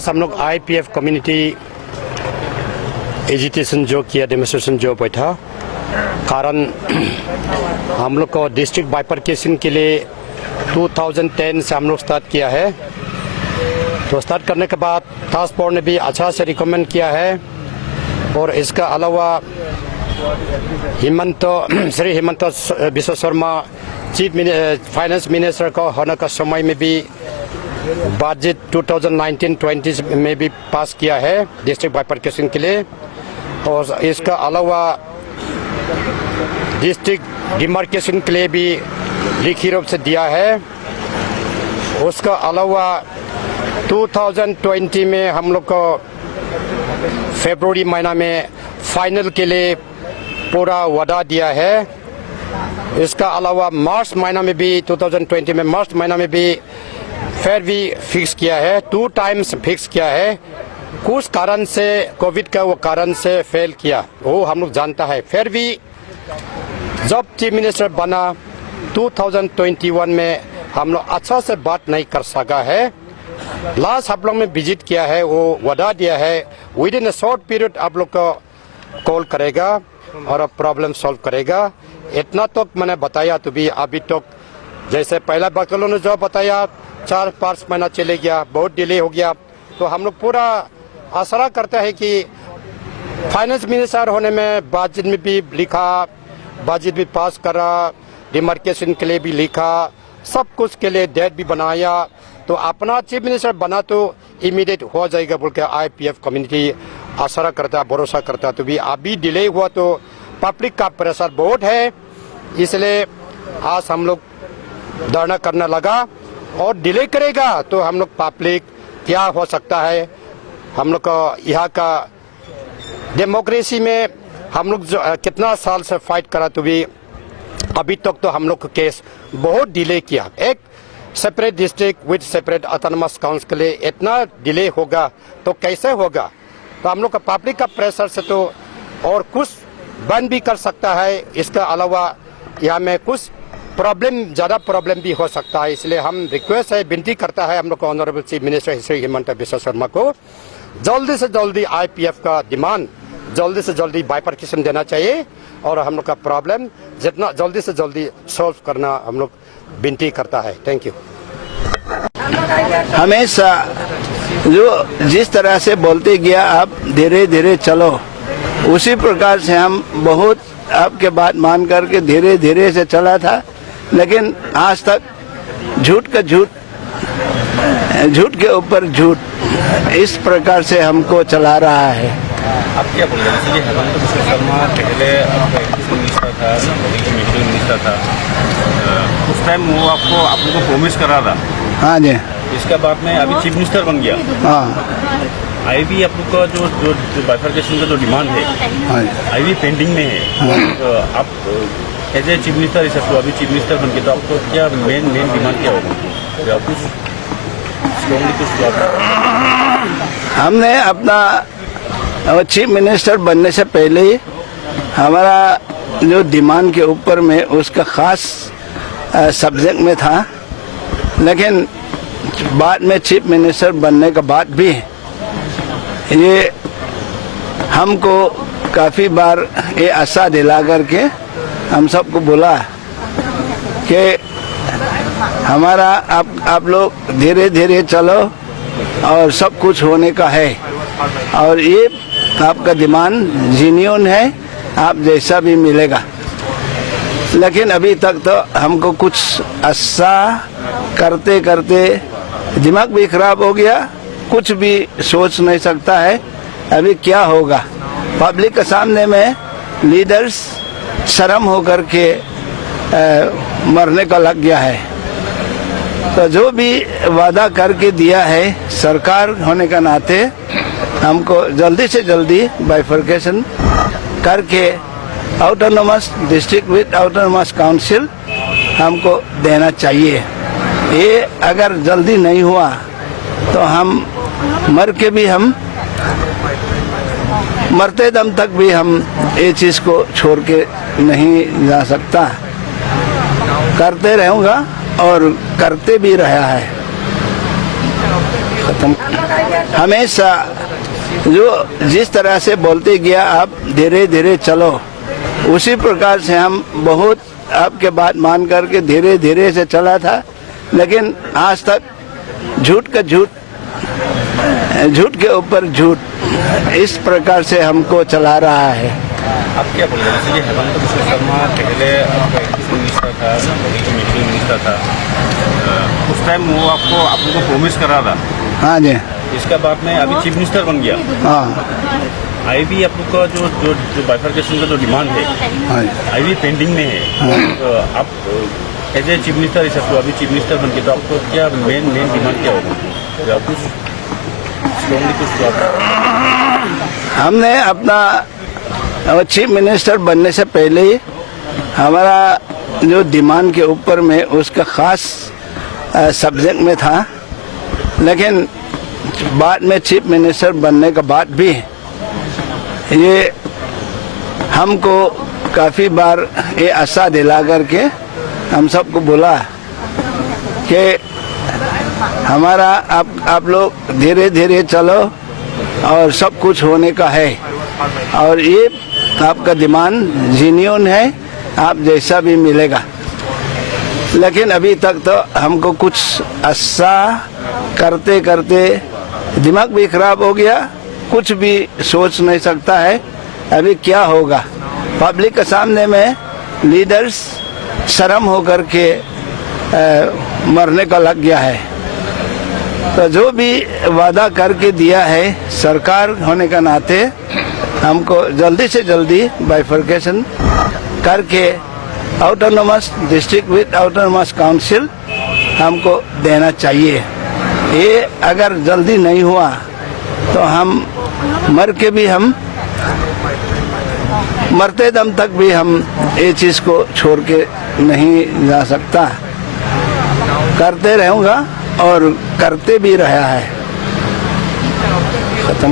आज हम लोग IPF कम्युनिटी एजिटेशन जो किया, डेमोन्स्ट्रेशन जो बैठा, कारण हम लोग को डिस्ट्रिक्ट बाइफरकेशन के लिए 2010 से हम लोग स्टार्ट किया है। तो स्टार्ट करने के बाद टास्क फोर्स ने भी अच्छा से रिकमेंड किया है और इसका अलावा Shri Hemant Biswa Sharma chief finance minister को होने का समय में भी बजट 2019-20 में भी पास किया है डिस्ट्रिक्ट बाइफरकेशन के लिए। और इसका अलावा डिस्ट्रिक्ट डिमार्केशन के लिए भी लिखित रूप से दिया है। उसका अलावा 2020 में हम लोग को फरवरी महीना में फाइनल के लिए पूरा वादा दिया है। इसका अलावा मार्च महीना में भी 2020 में मार्च महीना में भी फिर भी फिक्स किया है, 2 टाइम्स फिक्स किया है। कुछ कारण से कोविड का वो कारण से फेल किया, वो हम लोग जानता है। फिर भी जब चीफ मिनिस्टर बना 2021 में हम लोग अच्छा से बात नहीं कर सका है। लास्ट आप लोग में विजिट किया है, वो वादा दिया है with in a short period आप लोग को कॉल करेगा और प्रॉब्लम सॉल्व करेगा। इतना तो मैंने बताया, तो भी अभी तक जैसे पहला बकलों ने जो बताया 4-5 महीना चले गया, बहुत डिले हो गया। तो हम लोग पूरा आशा करते हैं कि फाइनेंस मिनिस्टर होने में बजट में भी लिखा, बजट भी पास करा, डिमार्केशन के लिए भी लिखा, सब कुछ के लिए डेट भी बनाया। तो अपना चीफ मिनिस्टर बना तो इमीडिएट हो जाएगा बोल के IPF कम्युनिटी आशा करता, भरोसा करता। तो भी अभी डिले हुआ तो पब्लिक का प्रेशर बहुत है, इसलिए आज हम लोग धरना करने लगा। और डिले करेगा तो हम लोग पब्लिक क्या हो सकता है, हम लोग का यहाँ का डेमोक्रेसी में हम लोग कितना साल से फाइट करा, तो भी अभी तक तो हम लोग केस बहुत डिले किया। एक separate district with separate autonomous council के लिए इतना डिले होगा तो कैसे होगा। तो हम लोग का पब्लिक का प्रेशर से तो और कुछ बन भी कर सकता है। इसका अलावा यहाँ में कुछ ज़्यादा प्रॉब्लम भी हो सकता है। इसलिए हम रिक्वेस्ट है, विनती करता है हम लोग को honourable chief minister Shri Hemant Biswa Sharma को जल्दी से जल्दी IPF का डिमांड जल्दी से जल्दी बाइफरकेशन देना चाहिए और हम लोग का प्रॉब्लम जितना जल्दी से जल्दी सॉल्व करना हम लोग विनती करता है। Thank you. हमेशा जो जिस तरह से बोलते गया आप धीरे धीरे चलो, उसी प्रकार से हम बहुत आपके बात मान करके धीरे धीरे से चला था। लेकिन आज तक झूठ का झूठ, झूठ के ऊपर झूठ, इस प्रकार से हमको चला रहा है। आप क्या बोलेंगे? जैसे कि हेमंत बिश्व शर्मा पहले एजुकेशन मिनिस्टर था, मेडिकल मिनिस्टर था, उस टाइम वो आप लोगों को प्रोमिस करा था। हाँ जी। इसके बाद में अभी चीफ मिनिस्टर बन गया। हाँ। IB आप लोग का जो बाइफरकेशन का जो डिमांड है, हाँ, IB पेंडिंग में है। हाँ। आप एज ए चीफ मिनिस्टर इस अभी चीफ मिनिस्टर बन के तो आपको क्या मेन डिमांड क्या होगा? कुछ स्ट्रॉन्गली कुछ हमने अपना चीफ मिनिस्टर बनने से पहले ही हमारा जो डिमांड के ऊपर में उसका खास सब्जेक्ट में था। लेकिन बाद में चीफ मिनिस्टर बनने के बाद भी ये हमको काफ़ी बार ये आशा दिला करके हम सबको बोला कि हमारा आप लोग धीरे धीरे चलो और सब कुछ होने का है और ये आपका डिमांड जेन्युइन है, आप जैसा भी मिलेगा। लेकिन अभी तक तो हमको कुछ आशा करते करते दिमाग भी खराब हो गया, कुछ भी सोच नहीं सकता है अभी क्या होगा। पब्लिक के सामने में लीडर्स शर्म होकर के मरने का लग गया है। तो जो भी वादा करके दिया है सरकार होने का नाते हमको जल्दी से जल्दी बाइफरकेशन करके autonomous district with autonomous council हमको देना चाहिए। ये अगर जल्दी नहीं हुआ तो हम मर के भी हम मरते दम तक भी हम ये चीज़ को छोड़ के नहीं जा सकता। करते रहूँगा और करते भी रहा है। खत्म। हमेशा जो जिस तरह से बोलते गया आप धीरे धीरे चलो, उसी प्रकार से हम बहुत आपके बात मान करके धीरे धीरे से चला था, लेकिन आज तक झूठ का झूठ, झूठ के ऊपर झूठ, इस प्रकार से हमको चला रहा है। आप क्या बोल रहे हैं? जैसे कि हेमंत बिश्व शर्मा पहले आपका एजुकेशन मिनिस्टर था, मेडिकल मिनिस्टर था, उस टाइम वो आपको प्रोमिस कर रहा था। हाँ जी। इसका बाद में अभी चीफ मिनिस्टर बन गया। हाँ। अभी भी आप लोग का जो बाइफरकेशन का जो डिमांड है, हाँ। अभी भी पेंडिंग में है। हाँ। तो आप एज ए चीफ मिनिस्टर इस सबको अभी चीफ मिनिस्टर बन के, तो आपको क्या मेन डिमांड क्या होगा? आप कुछ हमने अपना चीफ मिनिस्टर बनने से पहले ही हमारा जो डिमांड के ऊपर में उसका खास सब्जेक्ट में था, लेकिन बाद में चीफ मिनिस्टर बनने के बाद भी ये हमको काफ़ी बार ये आशा दिला करके हम सबको बोला कि हमारा आप लोग धीरे धीरे चलो और सब कुछ होने का है, और ये आपका डिमांड जेन्युइन है, आप जैसा भी मिलेगा। लेकिन अभी तक तो हमको कुछ आशा करते करते दिमाग भी खराब हो गया, कुछ भी सोच नहीं सकता है अभी क्या होगा। पब्लिक के सामने में लीडर्स शर्म होकर के मरने का लग गया है। तो जो भी वादा करके दिया है, सरकार होने का नाते हमको जल्दी से जल्दी बाइफरकेशन करके autonomous district with autonomous council हमको देना चाहिए। ये अगर जल्दी नहीं हुआ तो हम मर के भी हम मरते दम तक भी हम ये चीज़ को छोड़ के नहीं जा सकता। करते रहूँगा और करते भी रहा है। खत्म।